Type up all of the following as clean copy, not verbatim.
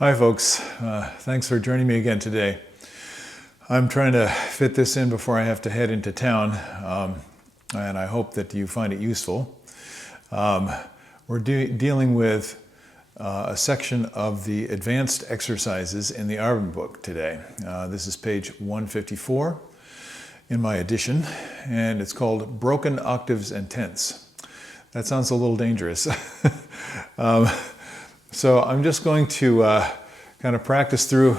Hi folks, thanks for joining me again today. I'm trying to fit this in before I have to head into town, and I hope that you find it useful. We're dealing with a section of the advanced exercises in the Arvin book today. This is page 154 in my edition, and it's called Broken Octaves and Tenths. That sounds a little dangerous. So I'm just going to kind of practice through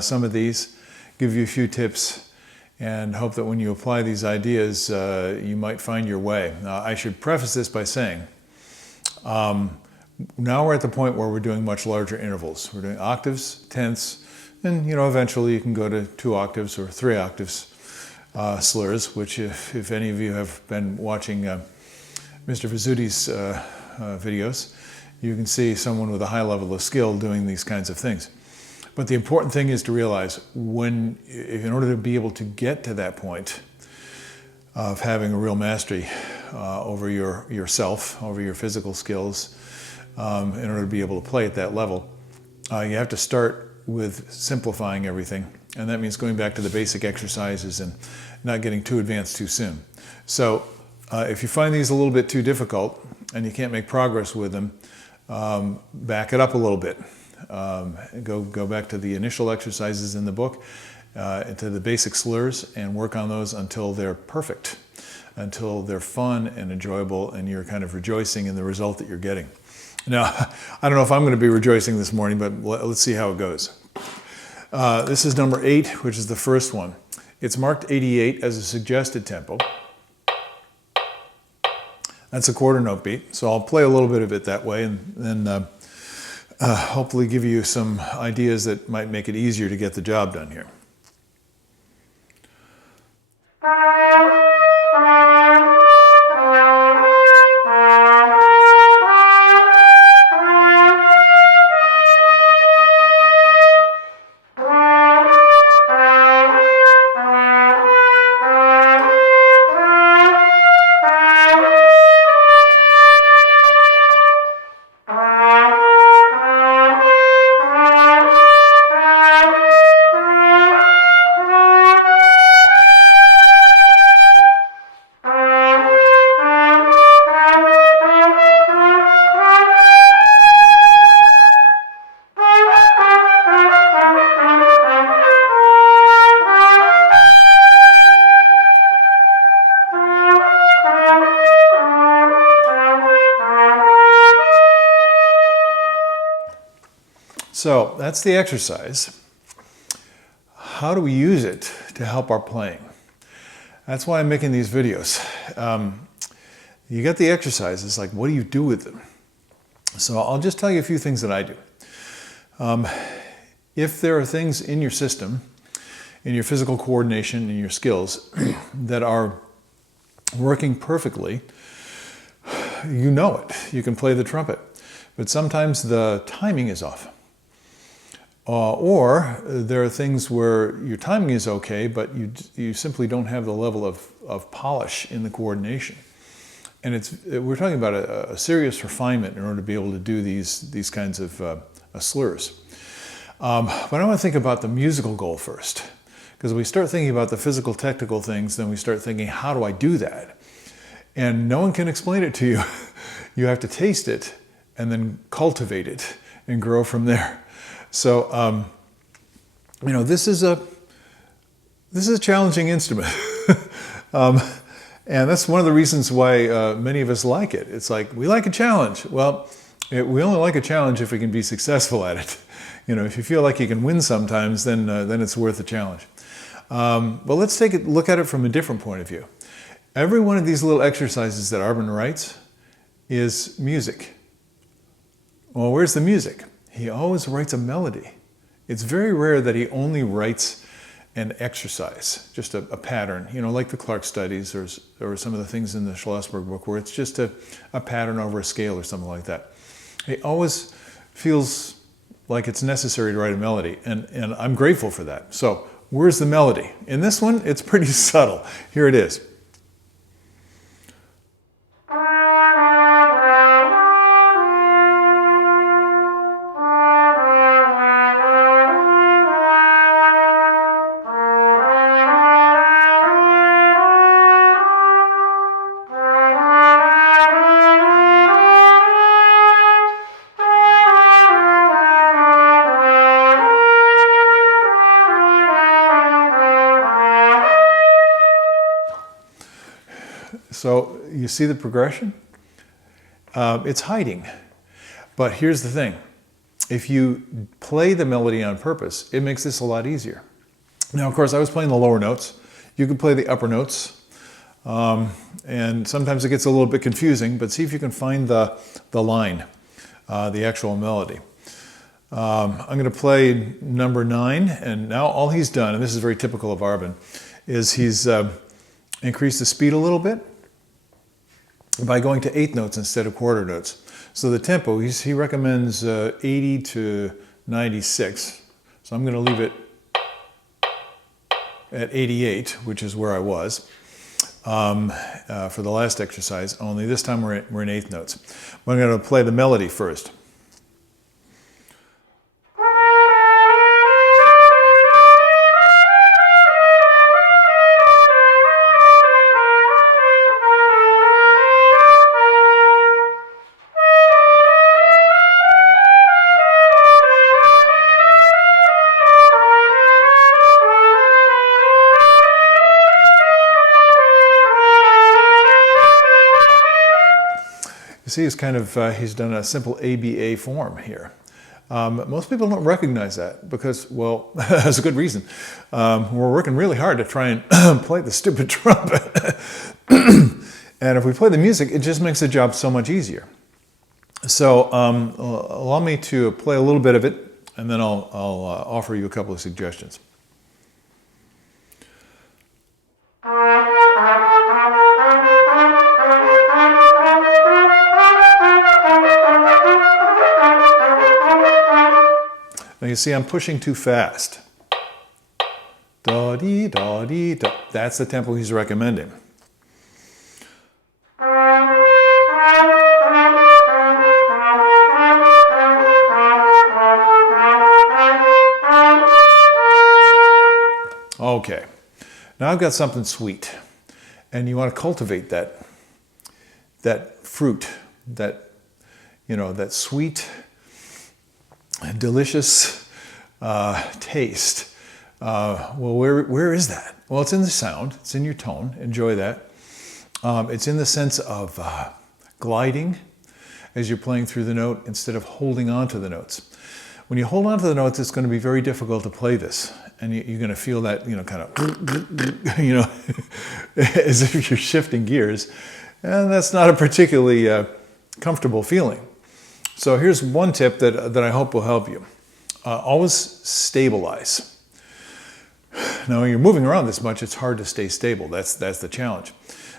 some of these, give you a few tips, and hope that when you apply these ideas, you might find your way. Now, I should preface this by saying, now we're at the point where we're doing much larger intervals. We're doing octaves, tenths, and eventually you can go to 2 octaves or 3 octaves slurs, which if any of you have been watching Mr. Vizzudi's videos, you can see someone with a high level of skill doing these kinds of things. But the important thing is to realize in order to be able to get to that point of having a real mastery over yourself, over your physical skills, in order to be able to play at that level, you have to start with simplifying everything. And that means going back to the basic exercises and not getting too advanced too soon. So if you find these a little bit too difficult and you can't make progress with them, back it up a little bit. Go back to the initial exercises in the book, to the basic slurs, and work on those until they're perfect, until they're fun and enjoyable, and you're kind of rejoicing in the result that you're getting. Now, I don't know if I'm going to be rejoicing this morning, but let's see how it goes. This is number 8, which is the first one. It's marked 88 as a suggested tempo. That's a quarter note beat, so I'll play a little bit of it that way, and then hopefully give you some ideas that might make it easier to get the job done here. So that's the exercise. How do we use it to help our playing? That's why I'm making these videos. You get the exercises, like what do you do with them? So I'll just tell you a few things that I do. If there are things in your system, in your physical coordination, in your skills, that are working perfectly, you know it. You can play the trumpet. But sometimes the timing is off. Or there are things where your timing is okay, but you simply don't have the level of polish in the coordination. And we're talking about a serious refinement in order to be able to do these kinds of slurs. But I want to think about the musical goal first. Because when we start thinking about the physical, technical things, then we start thinking, how do I do that? And no one can explain it to you. You have to taste it and then cultivate it and grow from there. So, this is a challenging instrument, and that's one of the reasons why many of us like it. It's like, we like a challenge. Well, we only like a challenge if we can be successful at it. If you feel like you can win sometimes, then it's worth the challenge. But let's take a look at it from a different point of view. Every one of these little exercises that Arvin writes is music. Well, where's the music? He always writes a melody. It's very rare that he only writes an exercise, just a pattern, like the Clark studies or some of the things in the Schlossberg book where it's just a pattern over a scale or something like that. He always feels like it's necessary to write a melody, and I'm grateful for that. So where's the melody? In this one, it's pretty subtle. Here it is. So you see the progression? It's hiding. But here's the thing. If you play the melody on purpose, it makes this a lot easier. Now, of course, I was playing the lower notes. You could play the upper notes. And sometimes it gets a little bit confusing, but see if you can find the line, the actual melody. I'm going to play number 9, and now all he's done, and this is very typical of Arben, is he's increased the speed a little bit by going to 8th notes instead of quarter notes. So the tempo, he recommends 80 to 96. So I'm going to leave it at 88, which is where I was for the last exercise, only this time we're in 8th notes. I'm going to play the melody first. You see, it's kind of, he's done a simple ABA form here. Most people don't recognize that because, well, that's a good reason. We're working really hard to try and play the stupid trumpet. And if we play the music, it just makes the job so much easier. So allow me to play a little bit of it, and then I'll offer you a couple of suggestions. Now you see I'm pushing too fast. Da-dee, da-dee, da. That's the tempo he's recommending. Okay, now I've got something sweet, and you want to cultivate that fruit, that sweet, delicious taste. Well, where is that? Well, it's in the sound. It's in your tone. Enjoy that. It's in the sense of gliding as you're playing through the note instead of holding on to the notes. When you hold on to the notes, it's going to be very difficult to play this, and you're going to feel that kind of as if you're shifting gears, and that's not a particularly comfortable feeling. So here's one tip that I hope will help you. Always stabilize. Now, when you're moving around this much, it's hard to stay stable. That's the challenge.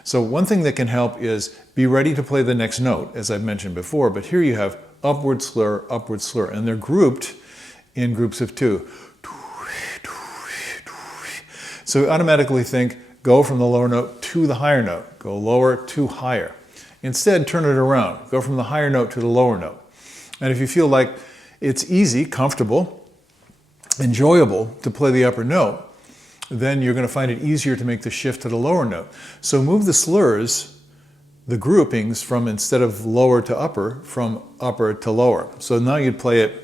So one thing that can help is be ready to play the next note, as I've mentioned before, but here you have upward slur, and they're grouped in groups of 2. So automatically think, go from the lower note to the higher note, go lower to higher. Instead, turn it around, go from the higher note to the lower note. And if you feel like it's easy, comfortable, enjoyable to play the upper note, then you're going to find it easier to make the shift to the lower note. So move the slurs, the groupings, from instead of lower to upper, from upper to lower. So now you'd play it.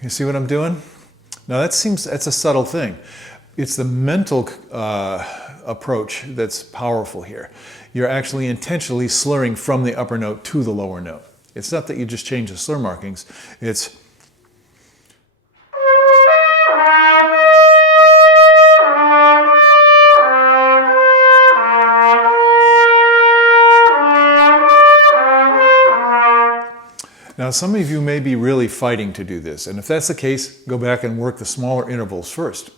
You see what I'm doing? Now that's a subtle thing. It's the mental approach that's powerful here. You're actually intentionally slurring from the upper note to the lower note. It's not that you just change the slur markings. It's Now, some of you may be really fighting to do this, and if that's the case, go back and work the smaller intervals first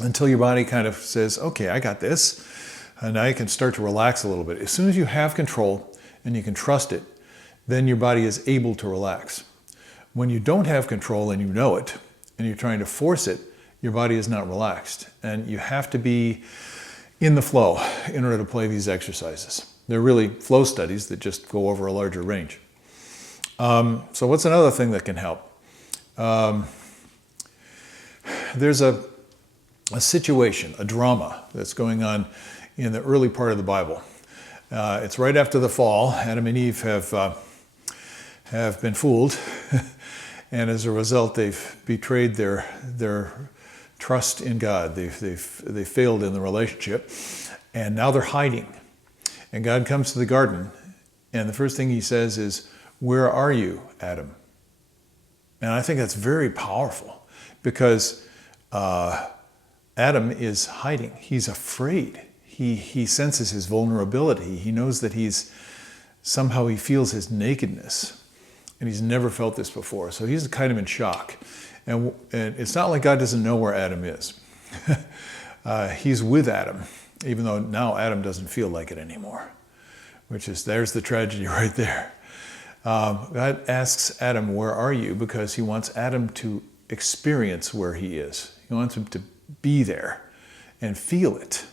until your body kind of says, okay, I got this, and now you can start to relax a little bit. As soon as you have control and you can trust it, then your body is able to relax. When you don't have control and you know it, and you're trying to force it, your body is not relaxed, and you have to be in the flow in order to play these exercises. They're really flow studies that just go over a larger range. So what's another thing that can help? there's a situation, a drama that's going on in the early part of the Bible. It's right after the fall. Adam and Eve have been fooled, and as a result, they've betrayed their trust in God. They failed in the relationship, and now they're hiding. And God comes to the garden, and the first thing he says is, "Where are you, Adam?" And I think that's very powerful, because Adam is hiding. He's afraid. He senses his vulnerability. He knows that somehow he feels his nakedness, and he's never felt this before. So he's kind of in shock. And it's not like God doesn't know where Adam is. He's with Adam, even though now Adam doesn't feel like it anymore, there's the tragedy right there. God asks Adam, "Where are you?" because he wants Adam to experience where he is. He wants him to be there and feel it.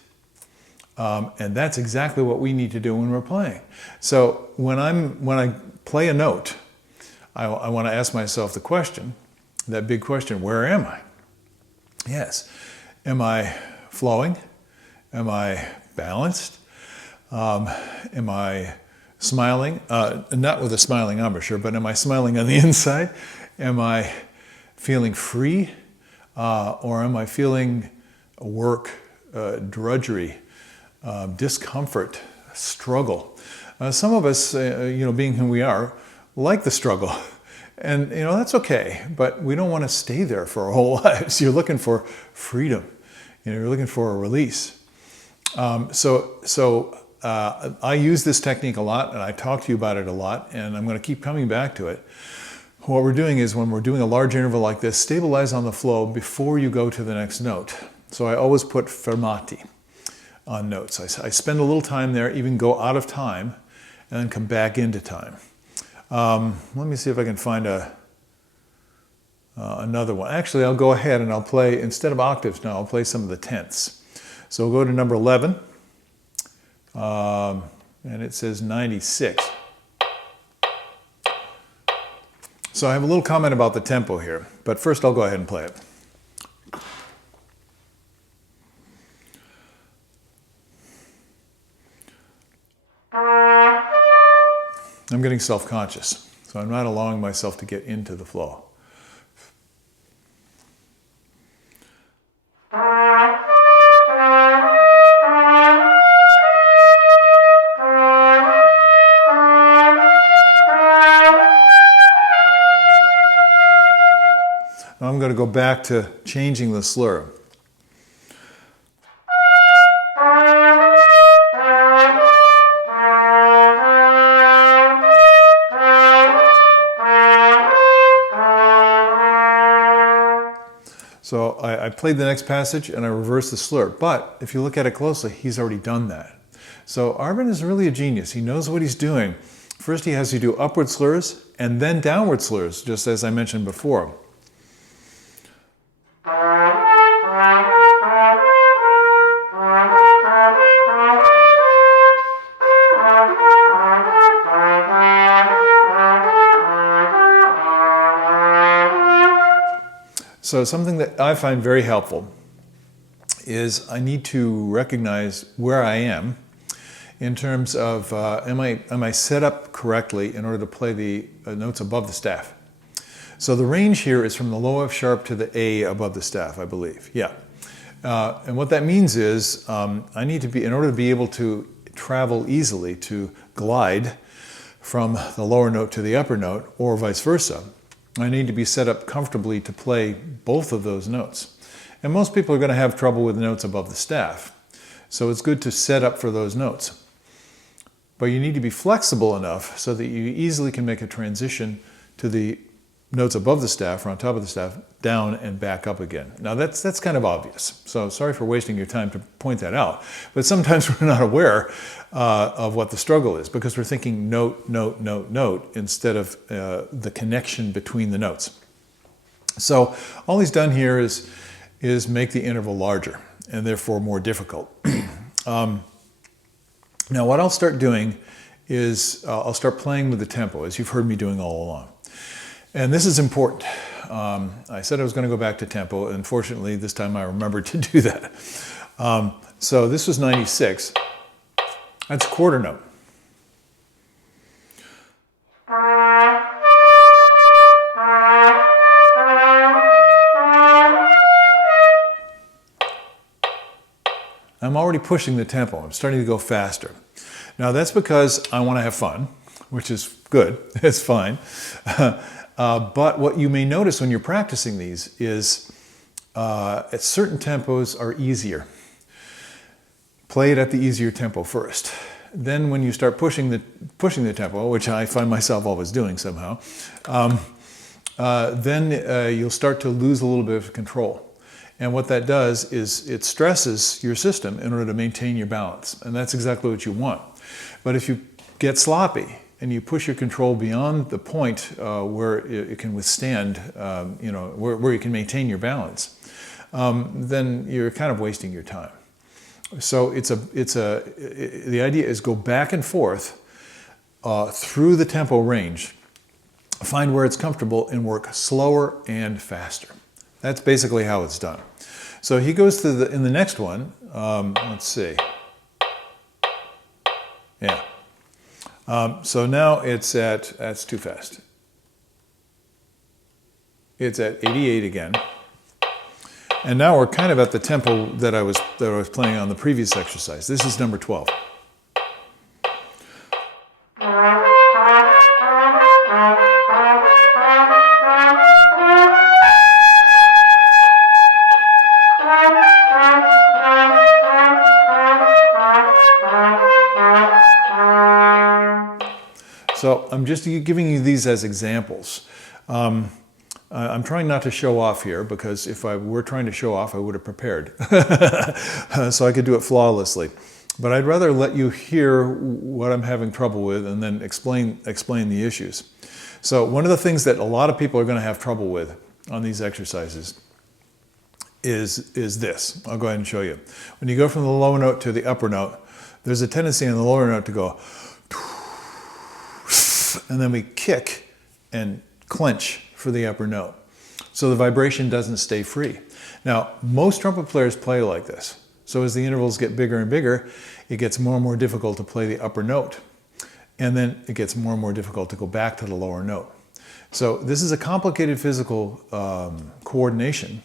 And that's exactly what we need to do when we're playing. So when I play a note, I want to ask myself the question, that big question, where am I? Yes. Am I flowing? Am I balanced? Am I smiling? Not with a smiling embouchure, but am I smiling on the inside? Am I feeling free? Or am I feeling work, drudgery, discomfort, struggle? Some of us, being who we are, like the struggle. And, that's okay, but we don't want to stay there for our whole lives. You're looking for freedom. You're looking for a release. I use this technique a lot, and I talk to you about it a lot, and I'm going to keep coming back to it. What we're doing is, when we're doing a large interval like this, stabilize on the flow before you go to the next note. So I always put fermati on notes. I spend a little time there, even go out of time, and then come back into time. Let me see if I can find another one. Actually, I'll go ahead and I'll play, instead of octaves now, I'll play some of the tenths. So we'll go to number 11, and it says 96. So I have a little comment about the tempo here, but first I'll go ahead and play it. I'm getting self-conscious, so I'm not allowing myself to get into the flow. Now I'm going to go back to changing the slur. So I played the next passage and I reversed the slur. But if you look at it closely, he's already done that. So Arvin is really a genius. He knows what he's doing. First he has to do upward slurs and then downward slurs, just as I mentioned before. So something that I find very helpful is I need to recognize where I am in terms of am I set up correctly in order to play the notes above the staff. So the range here is from the low F sharp to the A above the staff, I believe. Yeah. And what that means is I need to be, in order to be able to travel easily, to glide from the lower note to the upper note or vice versa, I need to be set up comfortably to play both of those notes. And most people are going to have trouble with notes above the staff. So it's good to set up for those notes. But you need to be flexible enough so that you easily can make a transition to the notes above the staff or on top of the staff, down and back up again. Now that's kind of obvious. So sorry for wasting your time to point that out. But sometimes we're not aware of what the struggle is because we're thinking note, note, note, note instead of the connection between the notes. So all he's done here is make the interval larger and therefore more difficult. Now what I'll start doing is I'll start playing with the tempo, as you've heard me doing all along. And this is important. I said I was going to go back to tempo. Unfortunately, this time I remembered to do that. So this was 96. That's a quarter note. I'm already pushing the tempo. I'm starting to go faster. Now that's because I want to have fun, which is good. It's fine. But what you may notice when you're practicing these is at certain tempos are easier. Play it at the easier tempo first. Then when you start pushing the tempo, which I find myself always doing somehow, then you'll start to lose a little bit of control. And what that does is it stresses your system in order to maintain your balance. And that's exactly what you want. But if you get sloppy and you push your control beyond the point where it can withstand, where you can maintain your balance, then you're kind of wasting your time. So the idea is go back and forth through the tempo range, find where it's comfortable and work slower and faster. That's basically how it's done. So he goes to in the next one, let's see. Yeah. So now that's too fast. It's at 88 again. And now we're kind of at the tempo that I was playing on the previous exercise. This is number 12. So I'm just giving you these as examples. I'm trying not to show off here because if I were trying to show off, I would have prepared. So I could do it flawlessly. But I'd rather let you hear what I'm having trouble with and then explain the issues. So one of the things that a lot of people are going to have trouble with on these exercises is this. I'll go ahead and show you. When you go from the low note to the upper note, there's a tendency in the lower note to go, and then we kick and clench for the upper note. So the vibration doesn't stay free. Now, most trumpet players play like this. So as the intervals get bigger and bigger, it gets more and more difficult to play the upper note. And then it gets more and more difficult to go back to the lower note. So this is a complicated physical coordination.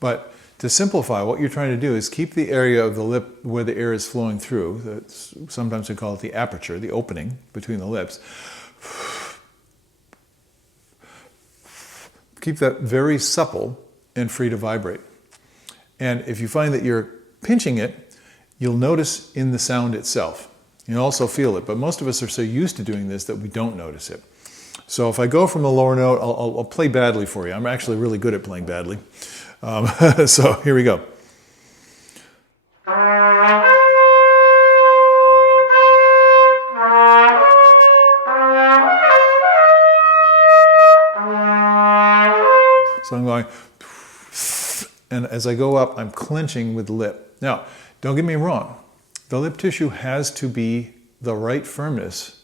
But to simplify, what you're trying to do is keep the area of the lip where the air is flowing through. Sometimes we call it the aperture, the opening between the lips. Keep that very supple and free to vibrate. And if you find that you're pinching it, you'll notice in the sound itself. You'll also feel it, but most of us are so used to doing this that we don't notice it. So if I go from the lower note, I'll play badly for you. I'm actually really good at playing badly. So here we go. So I'm going, and as I go up, I'm clenching with the lip. Now, don't get me wrong. The lip tissue has to be the right firmness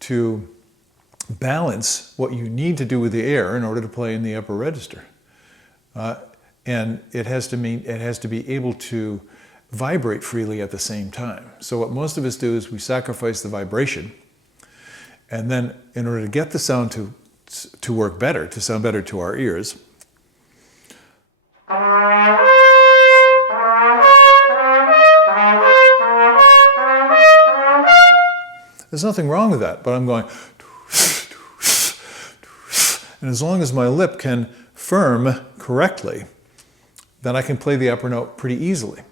to balance what you need to do with the air in order to play in the upper register. And it has to be able to vibrate freely at the same time. So what most of us do is we sacrifice the vibration, and then in order to get the sound to work better, to sound better to our ears, there's nothing wrong with that, but I'm going, and as long as my lip can firm correctly, then I can play the upper note pretty easily.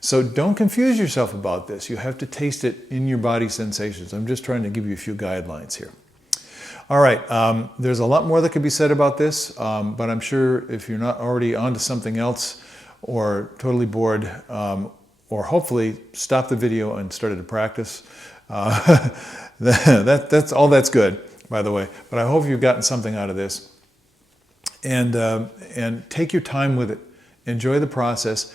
So don't confuse yourself about this. You have to taste it in your body sensations. I'm just trying to give you a few guidelines here. All right, there's a lot more that could be said about this, but I'm sure if you're not already onto something else or totally bored, or hopefully stopped the video and started to practice, that's all that's good, by the way. But I hope you've gotten something out of this. And take your time with it. Enjoy the process.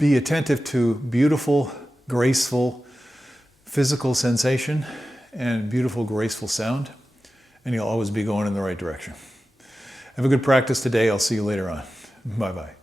Be attentive to beautiful, graceful physical sensation and beautiful, graceful sound. And you'll always be going in the right direction. Have a good practice today. I'll see you later on. Bye-bye.